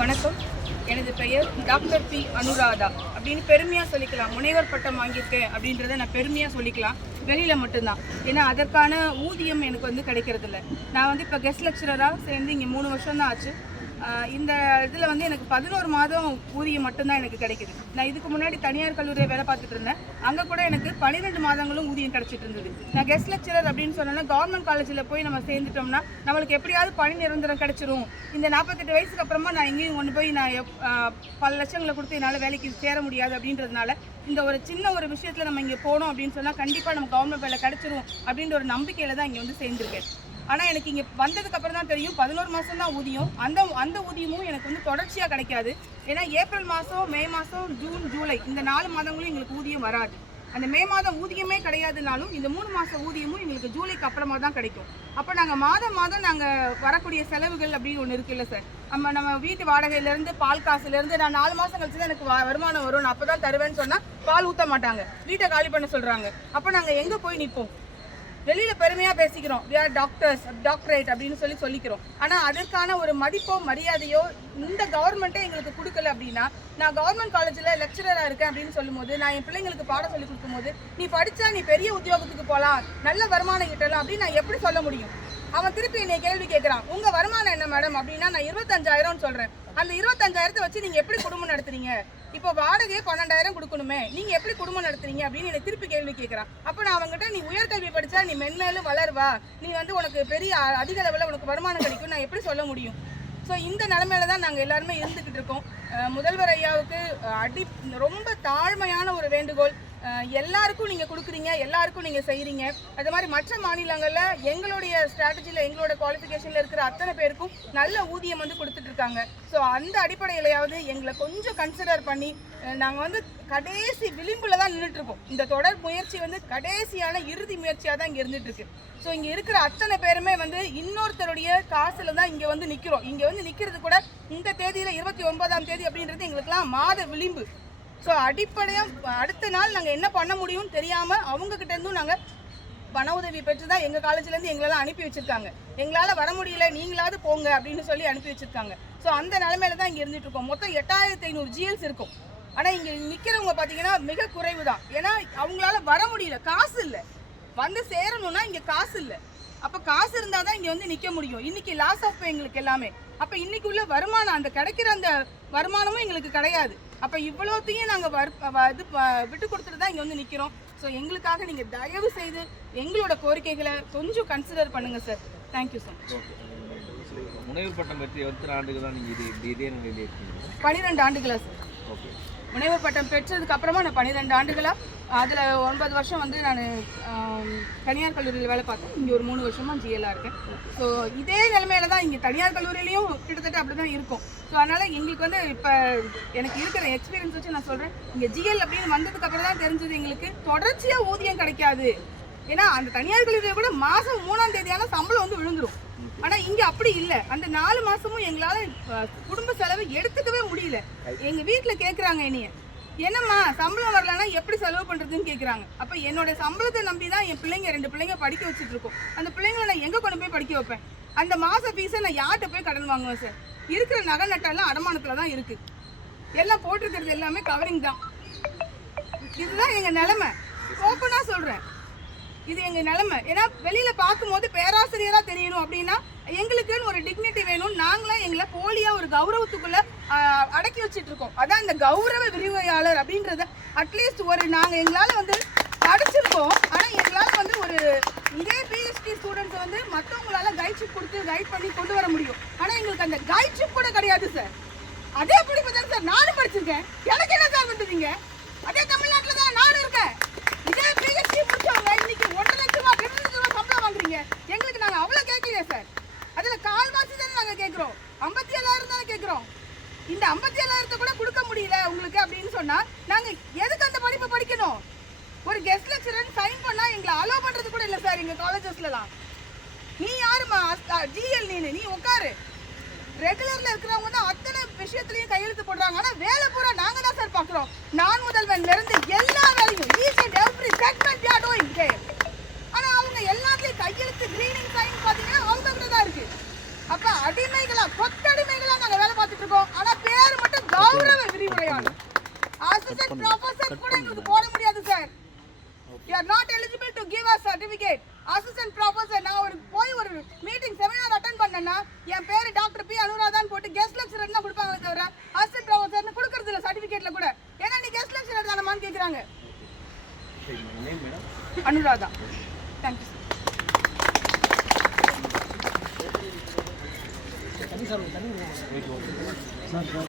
வணக்கம். எனது பெயர் டாக்டர் பி அனுராதா அப்படின்னு பெருமையாக சொல்லிக்கலாம். முனைவர் பட்டம் வாங்கியிருக்கேன் அப்படின்றத நான் பெருமையாக சொல்லிக்கலாம், வெளியில் மட்டும்தான். ஏன்னா அதற்கான ஊதியம் எனக்கு கிடைக்கிறதில்ல. நான் இப்போ கெஸ்ட் லெக்சரராக சேர்ந்து இங்கே 3 வருஷம் தான் ஆச்சு. இந்த இதில் எனக்கு 11 மாதம் ஊதியம் மட்டும்தான் எனக்கு கிடைக்குது. நான் இதுக்கு முன்னாடி தனியார் கல்லூரியில் வேலை பார்த்துட்டு இருந்தேன். அங்கே கூட எனக்கு 12 மாதங்களும் ஊதியம் கிடைச்சிட்டு இருந்தது. நான் கெஸ்ட் லெக்சரர் அப்படின்னு சொன்னோன்னா கவர்மெண்ட் காலேஜில் போய் நம்ம சேர்ந்துட்டோம்னா நம்மளுக்கு எப்படியாவது பணி நிரந்தரம் கிடைச்சிரும். இந்த 48 வயசுக்கு அப்புறமா நான் எங்கேயும் கொண்டு போய் நான் பல லட்சங்களை கொடுத்து என்னால் வேலைக்கு சேர முடியாது அப்படின்றதுனால இந்த ஒரு சின்ன ஒரு விஷயத்தில் நம்ம இங்கே போனோம் அப்படின்னு சொன்னால் கண்டிப்பாக நம்ம கவர்மெண்ட் வேலை கிடைச்சிரும் அப்படின்ற ஒரு நம்பிக்கையில் தான் இங்கே சேர்ந்துருக்கேன். ஆனால் எனக்கு இங்கே வந்ததுக்கப்புறம் தான் தெரியும் 11 மாதம் தான் ஊதியம். அந்த ஊதியமும் எனக்கு தொடர்ச்சியாக கிடைக்காது. ஏன்னா ஏப்ரல் மாதம், மே மாதம், ஜூன், ஜூலை இந்த 4 மாதங்களும் எங்களுக்கு ஊதியம் வராது. அந்த மே மாதம் ஊதியமே கிடையாதுனாலும் இந்த 3 மாத ஊதியமும் எங்களுக்கு ஜூலைக்கு அப்புறமா தான் கிடைக்கும். அப்போ நாங்கள் மாதம் நாங்கள் வரக்கூடிய செலவுகள் அப்படின்னு ஒன்று இருக்குல்ல சார். நம்ம வீட்டு வாடகையிலேருந்து பால் காசுலேருந்து நான் 4 மாதம் கழிச்சு தான் எனக்கு வருமானம் வரும், நான் அப்போ தான் தருவேன்னு சொன்னால் பால் ஊற்ற மாட்டாங்க, வீட்டை காலி பண்ண சொல்கிறாங்க. அப்போ நாங்கள் எங்கே போய் நிற்போம்? வெளியில் பெருமையாக பேசிக்கிறோம், வி ஆர் டாக்டர்ஸ், டாக்டரேட் அப்படின்னு சொல்லிக்கிறோம். ஆனால் அதற்கான ஒரு மதிப்போ மரியாதையோ இந்த கவர்மெண்ட்டே எங்களுக்கு கொடுக்கல. அப்படின்னா நான் கவர்மெண்ட் காலேஜில் லெக்சரராக இருக்கேன் அப்படின்னு சொல்லும்போது, நான் என் பிள்ளைங்களுக்கு பாடம் சொல்லி கொடுக்கும்போது, நீ படித்தா நீ பெரிய உத்தியோகத்துக்கு போகலாம், நல்ல வருமானம் கிட்டலாம் அப்படின்னு நான் எப்படி சொல்ல முடியும்? அவன் திருப்பி என்னை கேள்வி கேட்குறான், உங்கள் வருமானம் என்ன மேடம் அப்படின்னா நான் 25,000 சொல்கிறேன். அந்த 25,000 வச்சு நீங்கள் எப்படி குடும்பம் நடத்துறீங்க? இப்போ வாடகையே 12,000 கொடுக்கணுமே, நீங்கள் எப்படி குடும்பம் நடத்துறீங்க அப்படின்னு என்னை திருப்பி கேள்வி கேட்குறான். அப்போ நான் அவங்ககிட்ட நீ உயர்கல்வி படித்தா நீ மென்மேலும் வளர்வா, நீ உனக்கு பெரிய அதிக அளவில் உனக்கு வருமானம் கிடைக்கும், நான் எப்படி சொல்ல முடியும்? ஸோ இந்த நிலைமையில தான் நாங்கள் எல்லாருமே இருந்துக்கிட்டு இருக்கோம். முதல்வர் ஐயாவுக்கு ரொம்ப தாழ்மையான ஒரு வேண்டுகோள், எல்லாருக்கும் நீங்கள் கொடுக்குறீங்க, எல்லாருக்கும் நீங்கள் செய்கிறீங்க. அது மாதிரி மற்ற மாநிலங்களில் எங்களுடைய ஸ்ட்ராட்டஜியில் எங்களோட குவாலிஃபிகேஷனில் இருக்கிற அத்தனை பேருக்கும் நல்ல ஊதியம் கொடுத்துட்ருக்காங்க. ஸோ அந்த அடிப்படையிலையாவது எங்களை கொஞ்சம் கன்சிடர் பண்ணி நாங்கள் கடைசி விளிம்பில் தான் நின்றுட்டுருக்கோம். இந்த தொடர் முயற்சி கடைசியான இறுதி முயற்சியாக தான் இங்கே இருந்துகிட்ருக்கு. ஸோ இங்கே இருக்கிற அத்தனை பேருமே இன்னொருத்தருடைய காசில் தான் இங்கே நிற்கிறோம். இங்கே நிற்கிறது கூட இந்த தேதியில் 29ஆம் தேதி அப்படின்றது எங்களுக்கெல்லாம் மாத விளிம்பு. ஸோ அடிப்படையாக அடுத்த நாள் நாங்கள் என்ன பண்ண முடியும்னு தெரியாமல் அவங்கக்கிட்ட இருந்தும் நாங்கள் பண உதவி பெற்று தான் எங்கள் காலேஜ்லேருந்து எங்களெல்லாம் அனுப்பி வச்சுருக்காங்க. எங்களால் வர முடியல, நீங்களாவது போங்க அப்படின்னு சொல்லி அனுப்பி வச்சுருக்காங்க. ஸோ அந்த நிலைமையில தான் இங்கே இருந்துகிட்டு இருக்கோம். மொத்தம் 8500 GLs இருக்கும். ஆனால் இங்கே நிற்கிறவங்க பார்த்தீங்கன்னா மிக குறைவு தான். ஏன்னா அவங்களால வர முடியல, காசு இல்லை. சேரணும்னா இங்கே காசு இல்லை. அப்போ காசு இருந்தால் தான் இங்கே நிற்க முடியும். இன்றைக்கி லாஸ் ஆஃப் எங்களுக்கு எல்லாமே. அப்போ இன்றைக்கி உள்ள வருமானம், அந்த கிடைக்கிற அந்த வருமானமும் எங்களுக்கு கிடையாது. அப்போ இவ்வளோத்தையும் நாங்கள் விட்டு கொடுத்துட்டு தான் இங்கே நிற்கிறோம். ஸோ எங்களுக்காக நீங்கள் தயவு செய்து எங்களோட கோரிக்கைகளை கொஞ்சம் கன்சிடர் பண்ணுங்கள் சார். Thank you so much. முனைவர் பட்டம் பெற்று எத்தனை ஆண்டுகள் தான் நீங்கள் இதே நிலையிலே இருக்கீங்க? 12 ஆண்டுகளா சார். ஓகே. முனைவர் பட்டம் பெற்றதுக்கு அப்புறமா நான் 12 ஆண்டுகளாக, அதில் 9 வருஷம் நான் தனியார் கல்லூரியில் வேலை பார்த்தேன். இங்கே ஒரு 3 வருஷமாக GLஆ இருக்கேன். ஸோ இதே நிலைமையில தான் இங்கே தனியார் கல்லூரியிலையும் கிட்டத்தட்ட அப்படி தான் இருக்கும். ஸோ அதனால் எங்களுக்கு இப்போ எனக்கு இருக்கிற எக்ஸ்பீரியன்ஸ் வச்சு நான் சொல்கிறேன், இங்கே GL அப்படின்னு வந்ததுக்கப்புறம் தான் தெரிஞ்சது எங்களுக்கு தொடர்ச்சியாக ஊதியம் கிடைக்காது. ஏன்னா அந்த தனியார் கல்லூரியில் கூட மாதம் 3ஆம் தேதியான சம்பளம் விழுந்துடும். ஆனால் இங்கே அப்படி இல்லை. அந்த 4 மாதமும் எங்களால் குடும்ப செலவு எடுத்துக்கவே முடியல. எங்கள் வீட்டில் கேட்குறாங்க என்னம்மா சம்பளம் வரலன்னா எப்படி செலவு பண்ணுறதுன்னு கேட்குறாங்க. அப்போ என்னோட சம்பளத்தை நம்பி தான் என் பிள்ளைங்க 2 பிள்ளைங்க படிக்க வச்சுட்டு இருக்கோம். அந்த பிள்ளைங்களை நான் எங்கே கொண்டு போய் படிக்க வைப்பேன்? அந்த மாத ஃபீஸை நான் யார்கிட்ட போய் கடன் வாங்குவேன் சார்? இருக்கிற நகை நட்டெல்லாம் அடமானத்தில் தான் இருக்குது. எல்லாம் போட்டிருக்கிறது எல்லாமே கவரிங் தான். இதுதான் எங்கள் நிலைமை. ஓப்பனாக சொல்கிறேன், இது எங்கள் நிலைமை. ஏன்னா வெளியில் பார்க்கும்போது பேராசிரியராக தெரியணும் அப்படின்னா எங்களுக்குன்னு ஒரு டிக்னிட்டி வேணும். நாங்களாம் எங்களை போலியாக ஒரு கௌரவத்துக்குள்ளே அடக்கி வச்சுட்டு இருக்கோம். அதான் இந்த கௌரவ விரிவுரையாளர் அப்படின்றத அட்லீஸ்ட் நாங்கள் எங்களால் படிச்சிருக்கோம். ஆனால் எங்களால் ஒரு இதே PhD ஸ்டூடெண்ட்ஸை மற்றவங்களால கைட்ஷிப் கொடுத்து கைட் பண்ணி கொண்டு வர முடியும். ஆனால் எங்களுக்கு அந்த கைட்ஷிப் கூட கிடையாது சார். அதே படிப்பு தானே சார் நானும் படிச்சிருக்கேன். எனக்கு என்ன சார் வந்துட்டீங்க? அதே தமிழ்நாட்டில் தான் நானும் இருக்கேன். இதே PhD முடிச்சவங்க இன்னைக்கு 1,00,000 2 லட்சம் சம்பளம் வாங்குறீங்க. எங்களுக்கு நாங்கள் அவ்வளோ கேட்கலையே சார். அதில் கால்வாசி தானே நாங்கள் கேட்குறோம், 57,000 தானே கேட்குறோம். இந்த 57,000 கூட கொடுக்க முடியல உங்களுக்கு அப்படின்னு சொன்னால் நாங்கள் எதுக்கு அந்த படிப்பை படிக்கணும்? ஒரு கெஸ்ட் லெக்சரர் சைன் பண்ணால் எங்களை அலோவ் பண்ணுறது கூட இல்லை சார் எங்கள் காலேஜஸ்லாம். நீ யாருமா GL? நீ உட்காரு. ரெகுலரில் இருக்கிறவங்க தான் அத்தனை விஷயத்துலையும் கையெழுத்து போடுறாங்க. ஆனால் வேலை பூரா நாங்கள் தான் சார் பார்க்குறோம். நான் முதல்வன்லேருந்து எல்லா வேலையும் each and every segment we are doing there. ஆனால் அவங்க எல்லாத்தையும் கையெழுத்து கிரீனிங் சைன் பார்த்தீங்கன்னா அவங்க தான் இருக்குது. அப்போ அடிமைகளா, கொத்தடிமைகளா நாங்கள் வேலை பார்த்துட்டு இருக்கோம். ஆனால் assistant professor கூட எங்களுக்கு போட முடியாது sir. You are not eligible to give us certificate. Assistant professor நான் ஒரு மீட்டிங் செமினார் அட்டெண்ட் பண்ணேன்னா என் பேரு டாக்டர் பி அனுராதான் போட்டு கெஸ்ட் லெக்சரர் தான் கொடுப்பாங்களே தவிர அசிஸ்டன்ட் ப்ரொஃபசர்னு கொடுக்கறது இல்ல சர்டிபிகேட்ல கூட. ஏன்னா நீ கெஸ்ட் லெக்சரர் தானமான்னு கேக்குறாங்க. அனுராதா. Thank you.